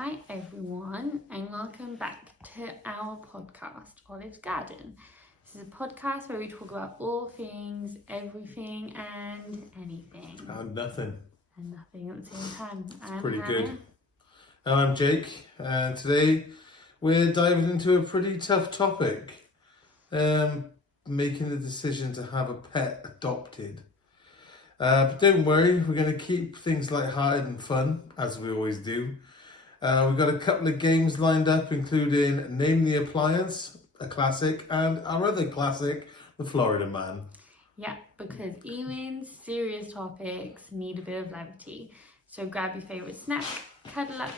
Hi everyone, and welcome back to our podcast, Olive's Garden. This is a podcast where we talk about all things, everything, and anything. And nothing. And nothing at the same time. It's pretty good. I'm Jake, and today we're diving into a pretty tough topic. Making the decision to have a pet adopted. But don't worry, we're going to keep things lighthearted and fun, as we always do. We've got a couple of games lined up, including Name the Appliance, a classic, and our other classic, The Florida Man. Yeah, because even serious topics need a bit of levity. So grab your favourite snack, cuddle up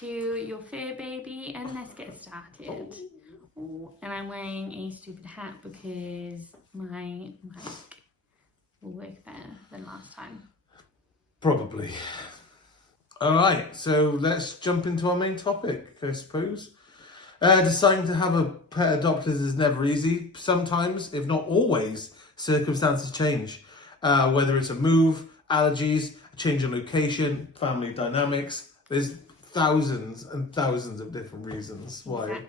to your fur baby, and let's get started. And I'm wearing a stupid hat because my mic will work better than last time. Probably. Alright, so let's jump into our main topic, I suppose. Deciding to have a pet adopted is never easy. Sometimes, if not always, circumstances change. Whether it's a move, allergies, a change in location, family dynamics, there's thousands and thousands of different reasons why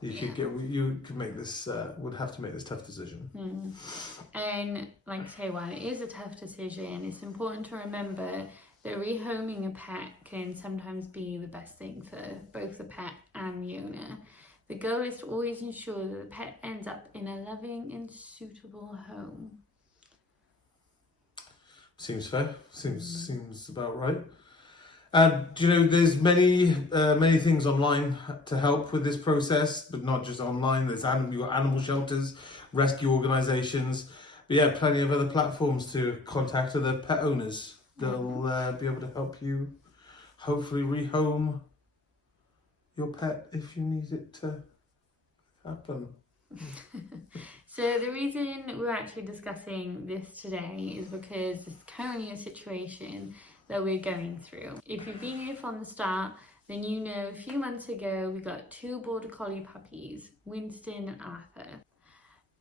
you could make this would have to make this tough decision. And like I say, while it is a tough decision, it's important to remember that rehoming a pet can sometimes be the best thing for both the pet and the owner. The goal is to always ensure that the pet ends up in a loving and suitable home. Seems fair. Seems about right. And there's many things online to help with this process, but not just online. You've got animal shelters, rescue organisations, but yeah, plenty of other platforms to contact other pet owners that'll be able to help you hopefully rehome your pet if you need it to happen. So the reason we're actually discussing this today is because it's currently a situation that we're going through. If you've been here from the start, then you know a few months ago we got two border collie puppies, Winston and Arthur.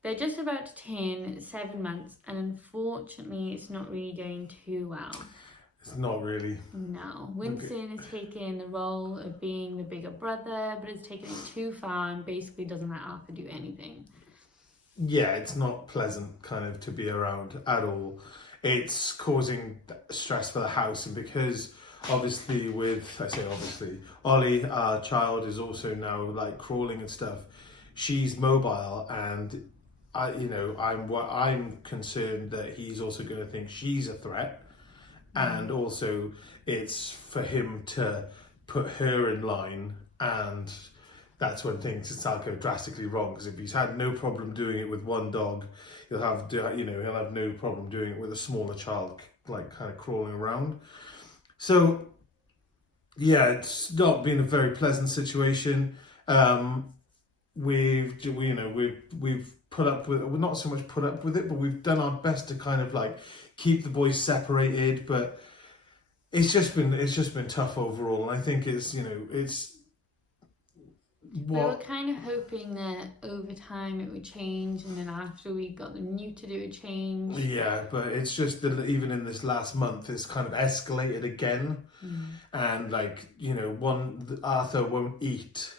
They're just about to turn 7 months, and unfortunately it's not really going too well. It's not really. No. Winston has taken the role of being the bigger brother, but has taken it too far and basically doesn't let Arthur do anything. Yeah, it's not pleasant kind of to be around at all. It's causing stress for the house, and because obviously Ollie, our child, is also now like crawling and stuff. She's mobile, and I'm concerned that he's also going to think she's a threat, and also it's for him to put her in line, and that's when things start going drastically wrong. Because if he's had no problem doing it with one dog, he'll have no problem doing it with a smaller child, like kind of crawling around. So yeah, it's not been a very pleasant situation. We've put up with it. Well, not so much put up with it, but we've done our best to kind of like keep the boys separated. But it's just been tough overall. And I think we were kind of hoping that over time it would change, and then after we got them neutered it would change. Yeah, but it's just that even in this last month it's kind of escalated again. And Arthur won't eat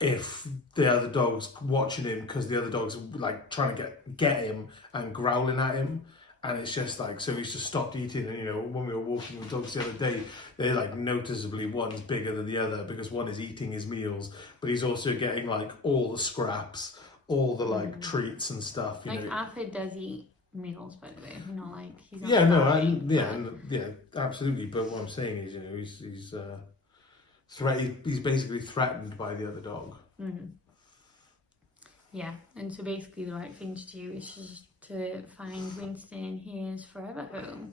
if the other dog's watching him, because the other dog's like trying to get him and growling at him. And it's just like, so he's just stopped eating. And when we were walking with dogs the other day, they're like noticeably one's bigger than the other, because one is eating his meals, but he's also getting like all the scraps, all the like treats and stuff. Arthur does eat meals, by the way. Not like he's not. Yeah, absolutely. But what I'm saying is, he's basically threatened by the other dog. Yeah, and so basically the right thing to do is just to find Winston his forever home.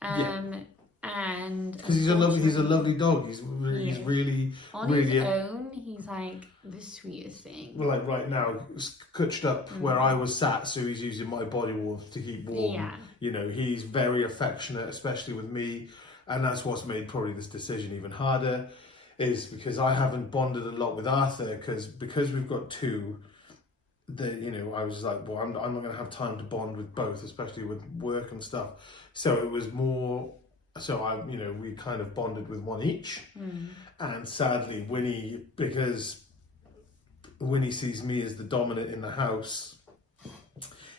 And because he's a lovely dog. He's really on his own. He's like the sweetest thing. Well, like right now, scutched up where I was sat, so he's using my body warmth to keep warm. Yeah. He's very affectionate, especially with me, and that's what's made probably this decision even harder. Is because I haven't bonded a lot with Arthur, because we've got two. I was like, well, I'm not going to have time to bond with both, especially with work and stuff. So it was more So we kind of bonded with one each. And sadly, because Winnie sees me as the dominant in the house,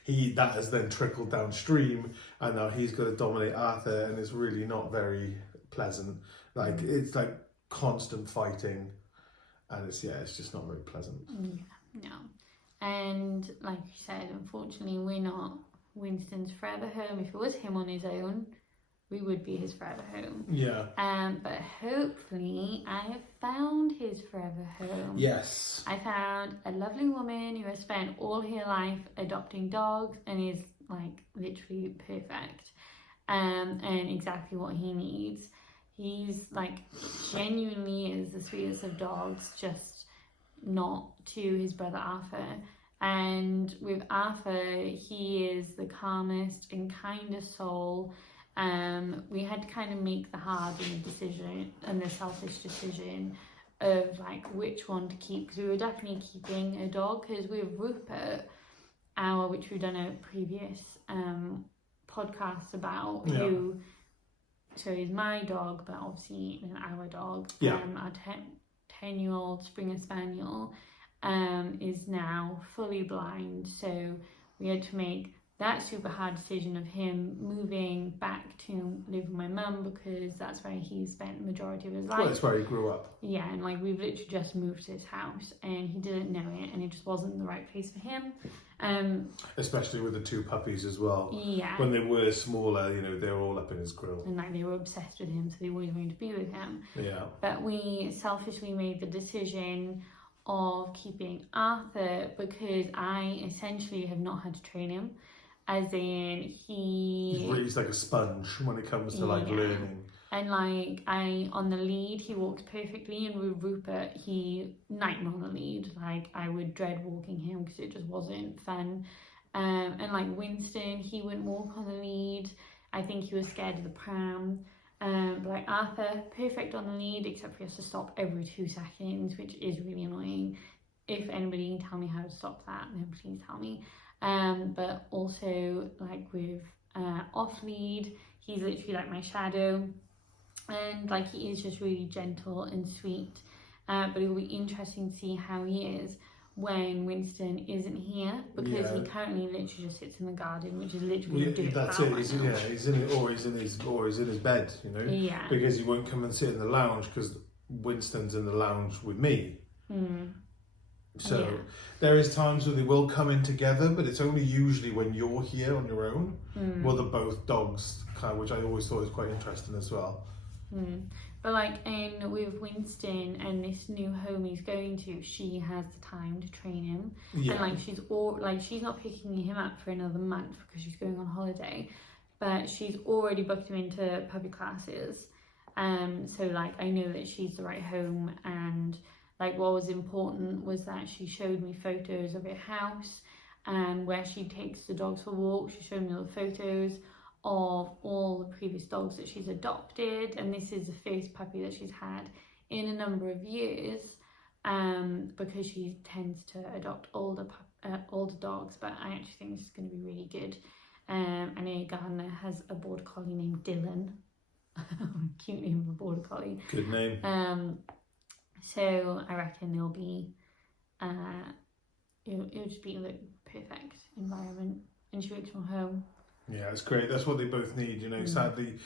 that has then trickled downstream, and now he's got to dominate Arthur, and it's really not very pleasant. Like it's like constant fighting, and it's just not very pleasant. No, and like you said, unfortunately, we're not Winston's forever home. If it was him on his own, we would be his forever home. Yeah. But hopefully I have found his forever home. Yes. I found a lovely woman who has spent all her life adopting dogs and is like literally perfect. And exactly what he needs. He's like genuinely is the sweetest of dogs, just not to his brother Arthur. And with Arthur, he is the calmest and kindest soul. We had to kind of make the hard decision and the selfish decision of like which one to keep, because we were definitely keeping a dog, because with Rupert, which we've done a previous podcast about, so he's my dog, but obviously our dog. Our 10-year-old Springer Spaniel is now fully blind, so we had to make that super hard decision of him moving back to live with my mum, because that's where he spent the majority of his life. Well, that's where he grew up. Yeah, and like we've literally just moved to his house, and he didn't know it, and it just wasn't the right place for him. Especially with the two puppies as well. Yeah. When they were smaller, they were all up in his grill. And like they were obsessed with him, so they always wanted to be with him. Yeah. But we selfishly made the decision of keeping Arthur, because I essentially have not had to train him. As in, he's like a sponge when it comes to like learning. And like on the lead, he walks perfectly, and with Rupert, he nightmare on the lead. Like I would dread walking him because it just wasn't fun. And like Winston, he wouldn't walk on the lead. I think he was scared of the pram. But like Arthur, perfect on the lead, except for he has to stop every 2 seconds, which is really annoying. If anybody can tell me how to stop that, then please tell me. But also like with off lead, he's literally like my shadow, and like he is just really gentle and sweet. But it will be interesting to see how he is when Winston isn't here, because he currently literally just sits in the garden, which is literally that's it. He's in it, or he's in his bed, Yeah. Because he won't come and sit in the lounge because Winston's in the lounge with me. So there is times where they will come in together, but it's only usually when you're here on your own. Well, the both dogs, which I always thought was quite interesting as well. But like with Winston and this new home he's going to, she has the time to train him, and like she's not picking him up for another month because she's going on holiday, but she's already booked him into puppy classes. So like I know that she's the right home. And like what was important was that she showed me photos of her house and where she takes the dogs for walks. She showed me all the photos of all the previous dogs that she's adopted, and this is the first puppy that she's had in a number of years, because she tends to adopt older dogs. But I actually think this is going to be really good. And A. Gardner has a border collie named Dylan. Cute name of a border collie. Good name. So I reckon there'll be it'll just be a perfect environment, and she works from home. Yeah, it's great. That's what they both need, Sadly,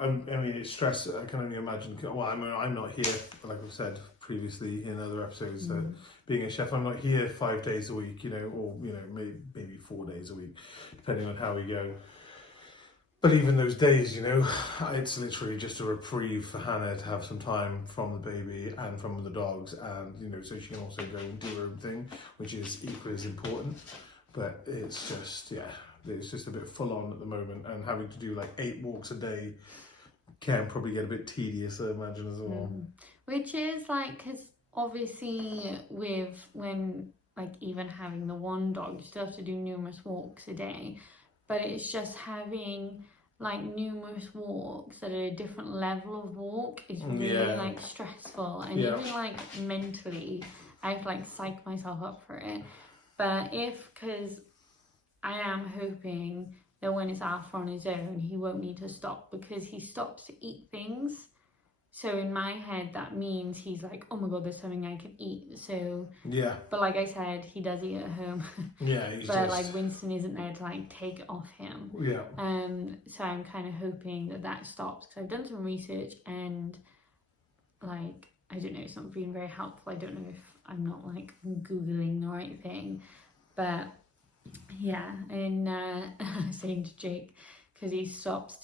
I mean, it's stress. I can only imagine. Well, I'm not here, like I've said previously in other episodes. Being a chef, I'm not here 5 days a week, or maybe 4 days a week, depending on how we go. But even those days, it's literally just a reprieve for Hannah to have some time from the baby and from the dogs, and so she can also go and do her own thing, which is equally as important. But it's just it's just a bit full on at the moment, and having to do like 8 walks a day can probably get a bit tedious, I imagine, as well. Which is like, because obviously when like even having the one dog, you still have to do numerous walks a day, but it's just having like numerous walks at a different level of walk is really like stressful, and even like mentally I have to like psych myself up for it. But because I am hoping that when it's Arthur on his own, he won't need to stop because he stops to eat things. So in my head, that means he's like, oh my God, there's something I can eat. So Yeah. But like I said, he does eat at home. Yeah. But like Winston isn't there to like take it off him. Yeah. So I'm kind of hoping that stops because I've done some research and like I don't know, it's not being very helpful. I don't know if I'm not like Googling the right thing, but yeah. And I was saying to Jake, because he stops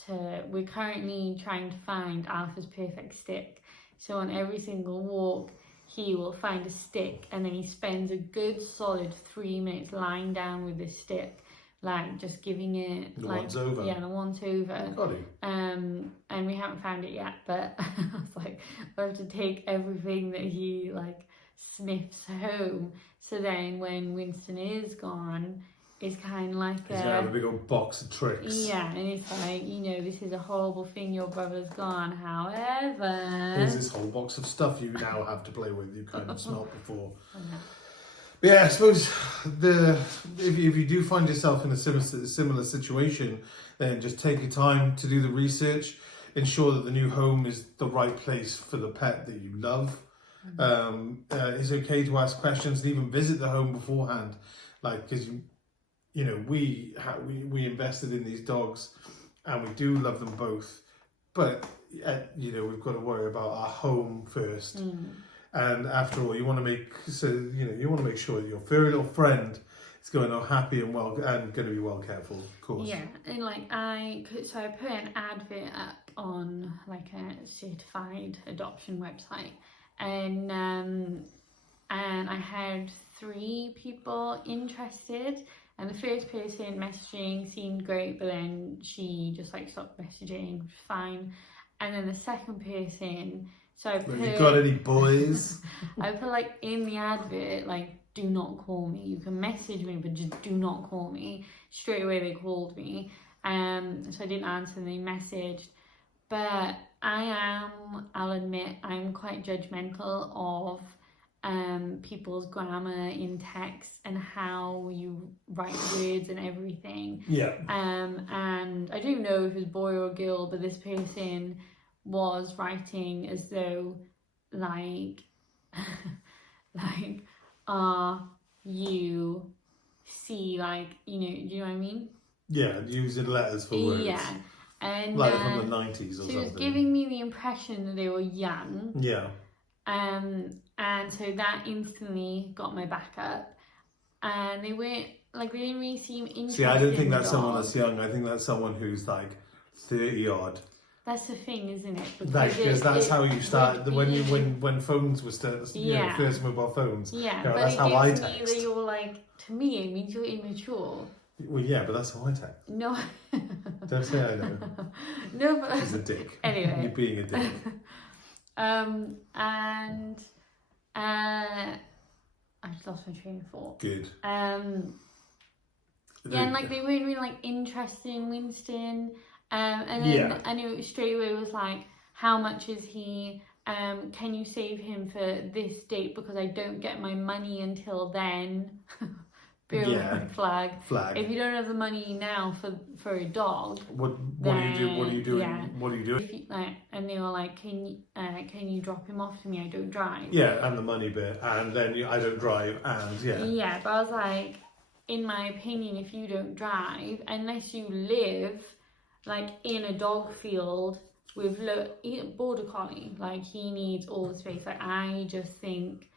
we're currently trying to find Arthur's perfect stick. So on every single walk, he will find a stick and then he spends a good solid 3 minutes lying down with this stick, like just giving it the like once over. Yeah, the once over. Got it. And we haven't found it yet, but I was like, I have to take everything that he like sniffs home. So then when Winston is gone, it's kind of like He's gonna have a big old box of tricks. Yeah, and it's like, you know, this is a horrible thing, your brother's gone. However, Here's this whole box of stuff you now have to play with. You kind of smelt before. Okay. But yeah, I suppose if you do find yourself in a similar situation, then just take your time to do the research. Ensure that the new home is the right place for the pet that you love. It's okay to ask questions and even visit the home beforehand, like because you know we invested in these dogs, and we do love them both, but you know we've got to worry about our home first. And after all, you want to make sure that your furry little friend is going on happy and well and going to be well cared for, of course. Yeah, and like I put an advert up on like a certified adoption website, and I had 3 people interested. And the first person messaging seemed great, but then she just like stopped messaging, which was fine. And then the second person, so I put, you got any boys? I put like in the advert, like, do not call me. You can message me, but just do not call me. Straight away they called me. So I didn't answer and they messaged. But I'll admit, I'm quite judgmental of people's grammar in text and how you write words and everything. Yeah. And I don't know if it was boy or girl, but this person was writing as though like you see, like, you know, do you know what I mean? Yeah, using letters for words. Yeah. And like from the 90s or something. She was giving me the impression that they were young. Yeah. And so that instantly got my back up. And they didn't really seem interested. See, I don't think that's someone that's young. I think that's someone who's like 30 odd. That's the thing, isn't it? Because that's how you start when phones were first mobile phones. Yeah, you know, but that's how I text. Me that you're like, to me it means you're immature. Well, yeah, but that's how I text. No. Don't say I know. No, but he's a dick. Anyway, you're being a dick. And I just lost my train of thought. Good. Yeah, and like they weren't really like interested in Winston. And then I knew straight away was like, how much is he? Can you save him for this date because I don't get my money until then? Flag. If you don't have the money now for a dog, what do you do? What do you do? Yeah. What do you do? If you, and they were like, can you drop him off to me? I don't drive. Yeah, and the money bit, and then I don't drive, and Yeah, but I was like, in my opinion, if you don't drive, unless you live like in a dog field with border collie, like he needs all the space. Like I just think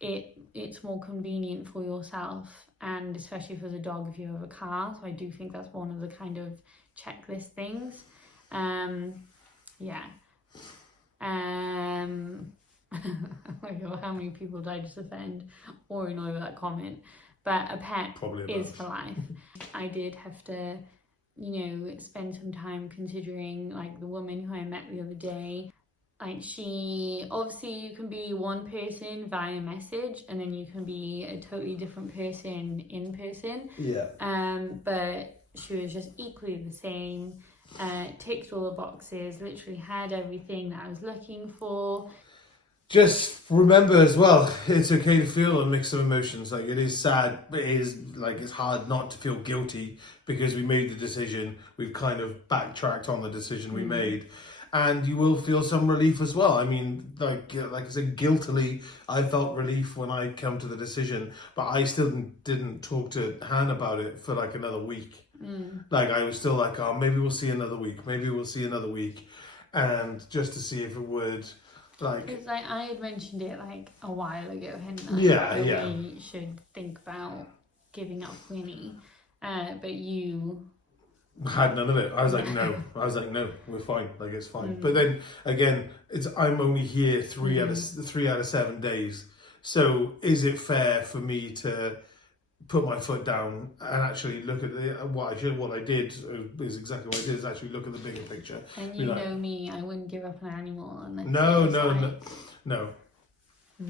it's more convenient for yourself, and especially for the dog if you have a car. So I do think that's one of the kind of checklist things. Yeah. Like how many people did I just offend or annoy with that comment? But a pet is for life. I did have to, spend some time considering like the woman who I met the other day. Like she, obviously you can be one person via message and then you can be a totally different person in person. Yeah. But she was just equally the same, ticked all the boxes, literally had everything that I was looking for. just remember as well, it's okay to feel a mix of emotions. Like, it is sad, but it is like, it's hard not to feel guilty because we made the decision. We've kind of backtracked on the decision we made, and you will feel some relief as well. I mean, like I said, guiltily, I felt relief when I come to the decision, but I still didn't talk to Han about it for like another week. Like, I was still like, oh, maybe we'll see another week. Maybe we'll see another week, and just to see if it would. Like, it's like I had mentioned it like a while ago, hadn't I? Yeah, that yeah. we should think about giving up Winnie, but you had none of it. I was like, no. We're fine. Like, it's fine. But then again, I'm only here 3 out of 7 days. So is it fair for me to put my foot down and actually look at what I did is exactly what I did, is actually look at the bigger picture. And you know me, I wouldn't give up an animal unless No.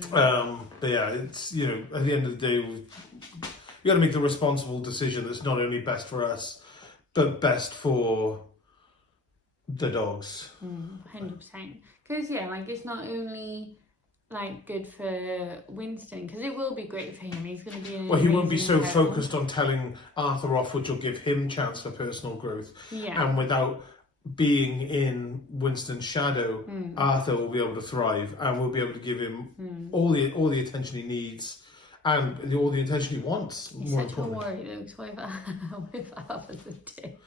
But yeah, it's, you know, at the end of the day, you got to make the responsible decision that's not only best for us, but best for the dogs. 100%. Because yeah, like, it's not only like good for Winston, because it will be great for him. He's going to be an He won't be so amazing focused on telling Arthur off, which will give him chance for personal growth. And without being in Winston's shadow, Arthur will be able to thrive, and we'll be able to give him all the attention he needs and all the attention he wants. He's such a worry, though, with Arthur's a dick.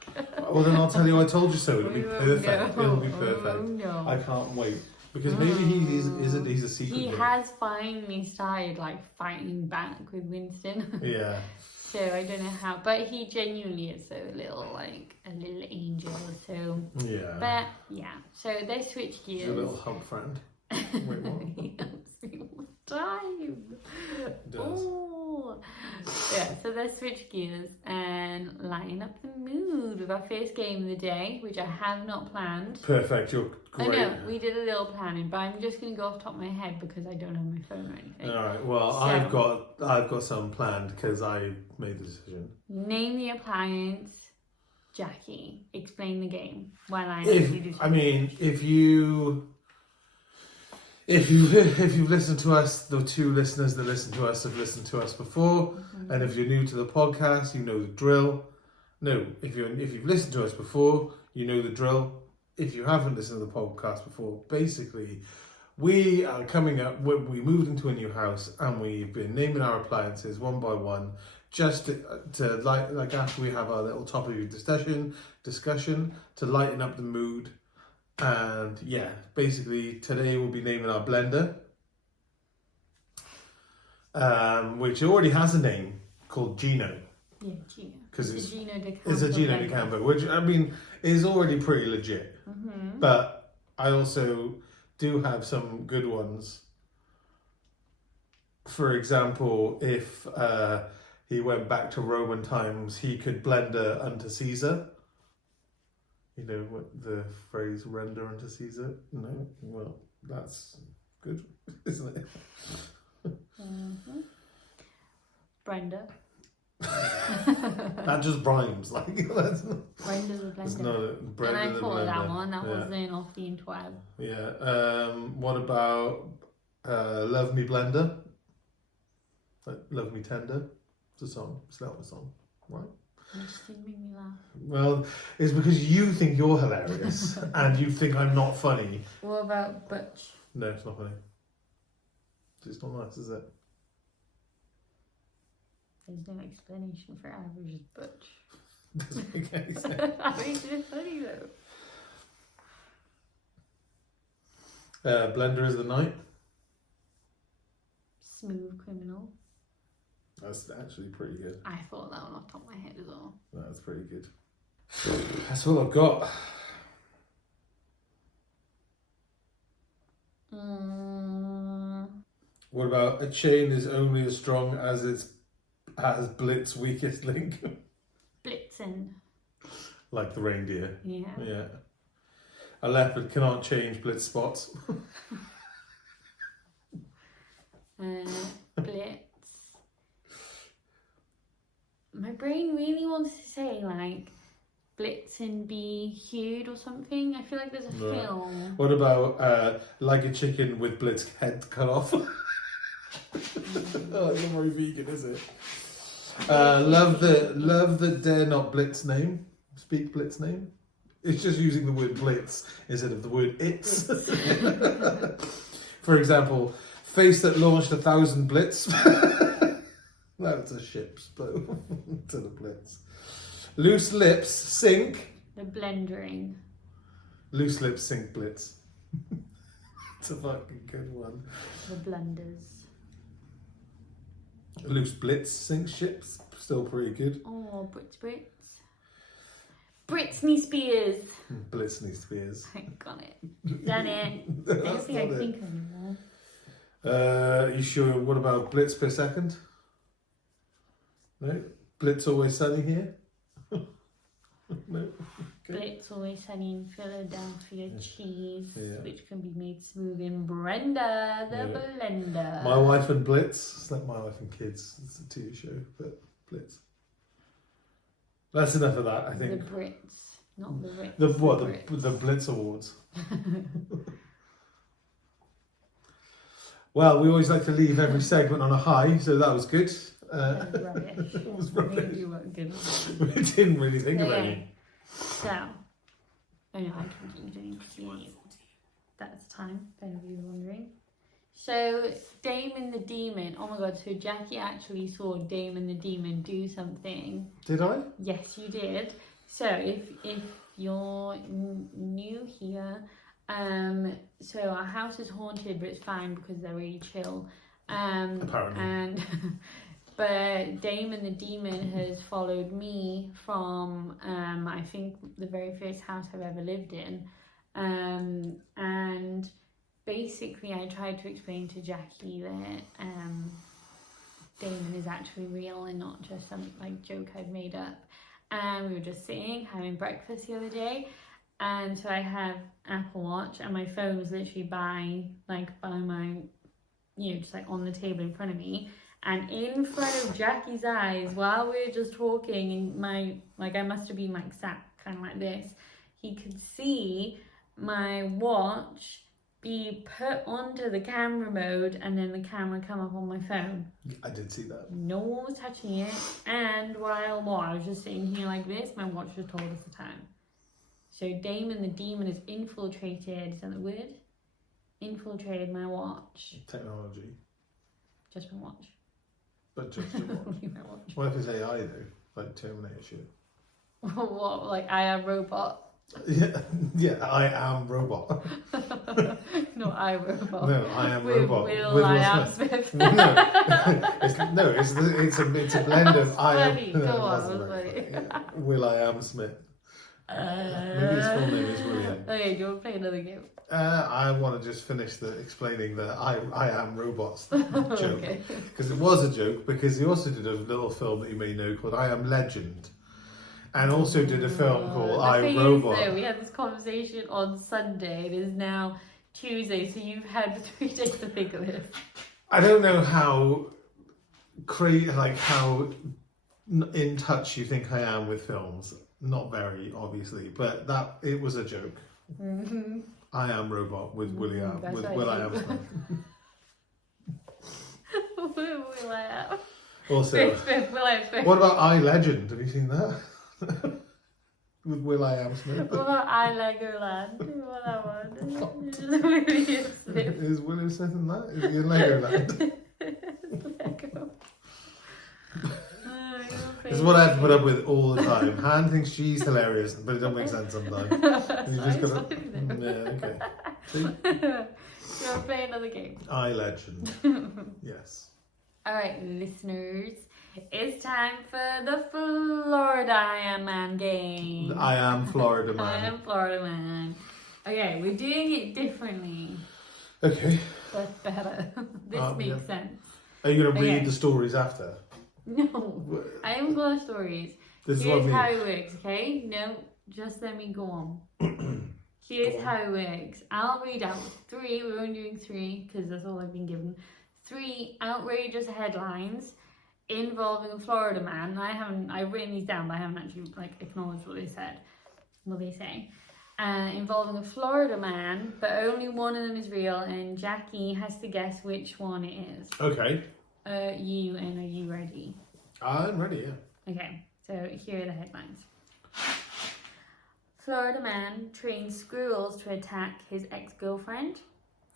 Well, then I'll tell you, I told you so. It'll be Oh, perfect. no. It'll be perfect. Oh, no. I can't wait. Because maybe he's a secret. He one. has finally started like fighting back with Winston. Yeah. So I don't know how, but he genuinely is a little angel. So Yeah. but yeah, so they switch He's gears. a little hump friend. Wait, what? He helps me all the time. It does. Oh. Yeah, so they switch gears and lighten up the mood with our first game of the day, which I have not planned. Perfect. You're great. I know, we did a little planning, but I'm just going to go off the top of my head because I don't have my phone or anything. All right. Well, So, I've got some planned because I made the decision. name the appliance. Jackie, explain the game while I actually do something. I mean, if you've listened to us, the 2 listeners that listen to us have listened to us before, and if you're new to the podcast, you know the drill. No, if you've listened to us before, you know the drill. If you haven't listened to the podcast before, basically, we are coming up. We moved into a new house, and we've been naming our appliances one by one, just to like after we have our little topic of discussion to lighten up the mood. And yeah, basically today we'll be naming our blender, which already has a name called Gino. Yeah, Gino. Because it's a Gino de Campo, which I mean is already pretty legit. But I also do have some good ones. For example, if he went back to Roman times, he could blender unto Caesar. You know what the phrase "render unto Caesar"? No, well, that's good, isn't it? Brenda. That just rhymes. Like that's not. Brenda's a blender. It's not a Brenda And I the thought of that blender. one. That Yeah. wasn't off the interweb. Yeah. What about "Love Me Blender"? Like "Love Me Tender." It's a song. It's not a song, right? It just didn't make me laugh. Well, it's because you think you're hilarious and you think I'm not funny. What about Butch? No, it's not funny. It's not nice, is it? There's no explanation for average as Butch. Doesn't make any sense. That makes it funny though. Blender is the night. Smooth Criminal. That's actually pretty good. I thought that one off the top of my head as well. That's pretty good. That's all I've got. What about "A chain is only as strong as Blitz's weakest link"? Blitzen. Like the reindeer. Yeah. Yeah. "A leopard cannot change Blitz spots." Blitz. My brain really wants to say like Blitz and Be Hued or something. I feel like there's a Right. film. What about Like a Chicken with Blitz head cut off? Oh, it's not very vegan, is it? Love the Dare Not Blitz name. Speak Blitz name. It's just using the word blitz instead of the word it's. For example, Face That Launched 1,000 Blitz. That's a ship's blow to the blitz. Loose Lips Sink. The Blendering. Loose Lips Sink Blitz. It's a fucking good one. The Blunders. Loose Blitz Sink Ships. Still pretty good. Oh, Brits. Britney Spears. Blitzny Spears. I got it. Done it. I don't think I think anymore. You sure? What about Blitz per second? No? Blitz Always Sunny here? No? Okay. Blitz Always Sunny in Philadelphia cheese, Yeah. which can be made smooth in Brenda the blender. My Wife and Blitz. It's like My Wife and Kids. It's a TV show, but Blitz. That's enough of that, I think. The Brits, not the Brits. The what? Brits. The Blitz Awards. Well, we always like to leave every segment on a high, so that was good. That was rubbish. It was rubbish. You weren't good. We didn't really think of any. Okay. So, oh no, you don't need to see any. That's time, if any of you were wondering. So, Damon the Demon. Oh my god, so Jackie actually saw Damon the Demon do something. Did I? Yes, you did. So, if you're new here, so our house is haunted, but it's fine because they're really chill. Apparently. And but Damon the Demon has followed me from I think the very first house I've ever lived in, and basically I tried to explain to Jackie that Damon is actually real and not just some like joke I've made up. And we were just sitting having breakfast the other day, and so I have Apple Watch and my phone was literally by my, just like on the table in front of me. And in front of Jackie's eyes, while we were just talking, and I must have been sat kind of like this, he could see my watch be put onto the camera mode and then the camera come up on my phone. I did see that. No one was touching it, and while I was just sitting here like this, my watch just told us the time. So Damon the Demon has infiltrated, is that the word? Infiltrated my watch. Technology. Just my watch. But just your watch. Only my watch. What if it's AI though? Like Terminator shit. What, I am robot? Yeah, I am robot. No, I robot. No, I am With robot. Will With I Will am Smith. Smith. It's a blend of That's I am. funny. No, Go it on, wasn't that's very funny. funny. Yeah. Will I am Smith. Maybe his full name is William. Okay, do you want to play another game? I want to just finish explaining the I am robots joke. Okay. Because it was a joke, because he also did a little film that you may know called I Am Legend. And also did a film called I, Robot. Though, we had this conversation on Sunday. It is now Tuesday, so you've had 3 days to think of this. I don't know how how in touch you think I am with films. Not very, obviously, but it was a joke. Mm-hmm. I Am Robot with Will I Am Smith. Will I am? Also, Will I am? what about I Legend? Have you seen that? With Will I Am Smith. What about I Legoland? What that one? Is William Smith in that? Is he in Legoland? Lego. This is what I have to put up with all the time. Han thinks she's hilarious, but it doesn't make sense sometimes. You just gotta. Yeah, okay. See? You want to play another game? I Legend. Yes. Alright, listeners. It's time for the Florida I Am Man game. I am Florida Man. I am Florida Man. Okay, we're doing it differently. Okay. That's better. This makes sense. Are you going to read Okay. the stories after? No, I am going to stories. This is what I Here's mean. how it works, okay? No, just let me go on. Here's how it works. I'll read out 3, we're only doing 3 because that's all I've been given. 3 outrageous headlines. involving a Florida man. I've written these down, but I haven't actually acknowledged what they say. Involving a Florida man, but only one of them is real, and Jackie has to guess which one it is. Okay. Are you ready? I'm ready, yeah. Okay, so here are the headlines. Florida man trains squirrels to attack his ex-girlfriend.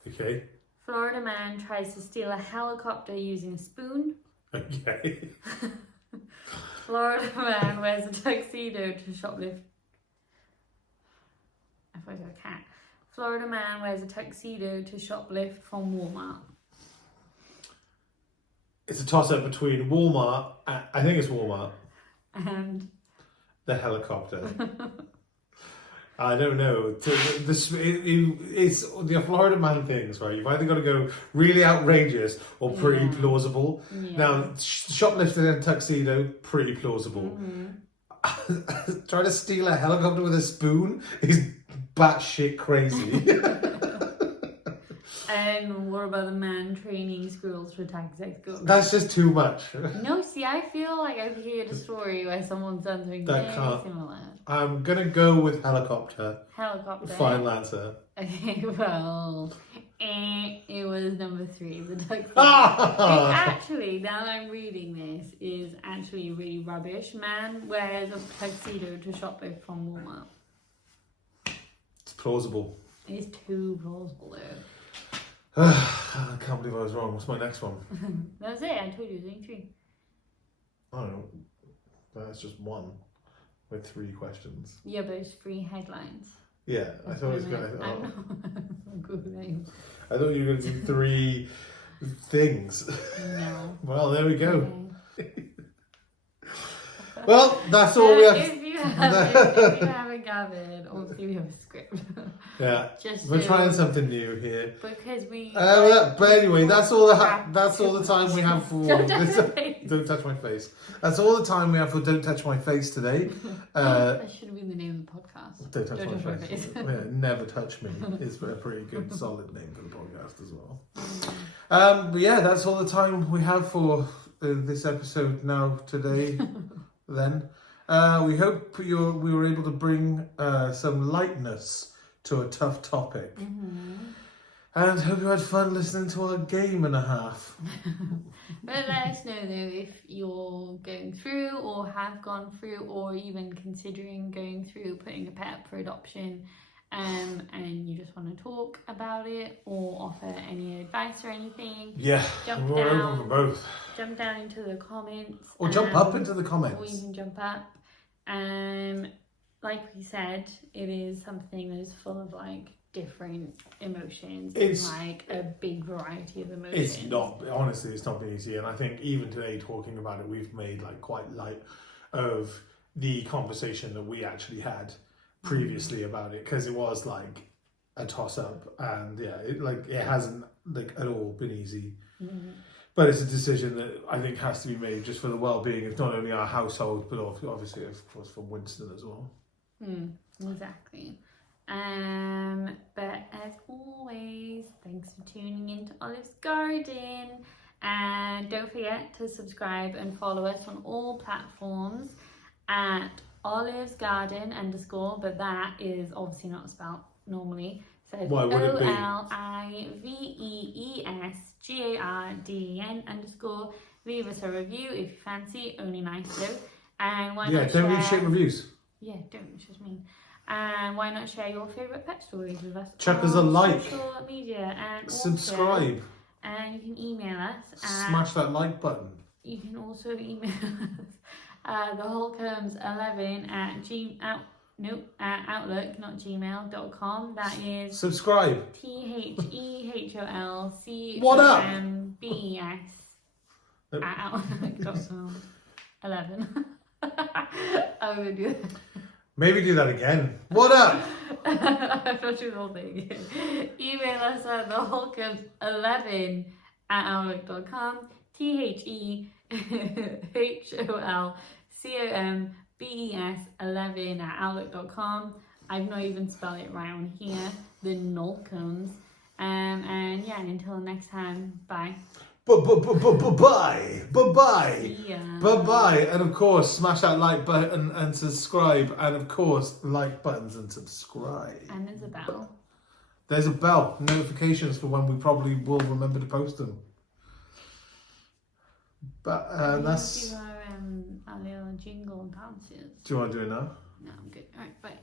Okay. Florida man tries to steal a helicopter using a spoon. Okay. Florida man wears a tuxedo to shoplift. I thought it was a cat. Florida man wears a tuxedo to shoplift from Walmart. It's a toss-up between Walmart, I think it's Walmart, And the helicopter. I don't know. It's the Florida man things, right? You've either got to go really outrageous or pretty plausible. yeah. Now, shoplifting in a tuxedo, pretty plausible. Mm-hmm. Trying to steal a helicopter with a spoon is batshit crazy. And what about the man training squirrels to attack his ex-girlfriend? That's just too much. No, see, I feel like I've heard a story where someone's done something That very can't- similar. I'm gonna go with helicopter. Helicopter. Final answer. Okay, well, it was number 3, the tuxedo. Ah! Which actually, now that I'm reading this, is actually really rubbish. Man wears a tuxedo to shoplift from Walmart. It's plausible. It's too plausible though. I can't believe I was wrong. What's my next one? That was it, I told you it was only 3. I don't know. That's just one with 3 questions. Yeah, but it's 3 headlines. Yeah, I thought it was gonna. I'm not good name. I thought you were gonna do 3 things. No. Well, there we go. Okay. Well, that's all we have. If you haven't gathered, obviously we have a script. Yeah, Just we're so- trying something new here. Because we. But anyway, that's all the time we have for Don't touch this. my face. Don't touch my face. That's all the time we have for Don't Touch My Face today. That should have been the name of the podcast. Don't touch my face. Yeah, never touch me is a pretty good, solid name for the podcast as well. But yeah, that's all the time we have for this episode now today. Then we hope we were able to bring some lightness to a tough topic. Mm-hmm. And hope you had fun listening to our game and a half. But let us know though if you're going through or have gone through or even considering going through putting a pet up for adoption, and you just want to talk about it or offer any advice or anything. Yeah, we're open for both. Jump down into the comments. Or jump up into the comments. Or you can jump up. Like we said, it is something that is full of different emotions. It's and a big variety of emotions. It's not, honestly, it's not been easy. And I think even today talking about it, we've made quite light of the conversation that we actually had previously about it, because it was a toss up, and yeah, it hasn't at all been easy. Mm-hmm. But it's a decision that I think has to be made just for the well-being of not only our household, but obviously, of course, for Winston as well. Exactly. But as always, thanks for tuning into Olive's Garden, and don't forget to subscribe and follow us on all platforms at Olive's Garden _, but that is obviously not spelled normally. So it's Why would it be? OLIVESGARDEN _. Leave us a review if you fancy, only nice though. And why Yeah, not don't share... leave shit reviews. Yeah, don't, it's just mean. And why not share your favourite pet stories with us? Chuck us a on like. Social media, and Subscribe. Also, and you can email us. Smash that like button. You can also email us thewholecomes11 at outlook, not gmail.com. That is Subscribe. THEHOLCOMBES What up? at outlook.com 11. I'm gonna do that. Maybe do that again. What up? I'm not doing the whole thing. Email us at thewholecomes11 at outlook.com. THEHOLCOMBES11 at outlook.com. I've not even spelled it right on here. The Nolcombs. And yeah, until next time, bye. Bye. Bye-bye. Yeah. Bye-bye. And of course, smash that like button and subscribe. And of course, like buttons and subscribe. And there's a bell. There's a bell. Notifications for when we probably will remember to post them. But that's... Do our little jingle dances. Do you want to do it now? No, I'm good. Alright, bye.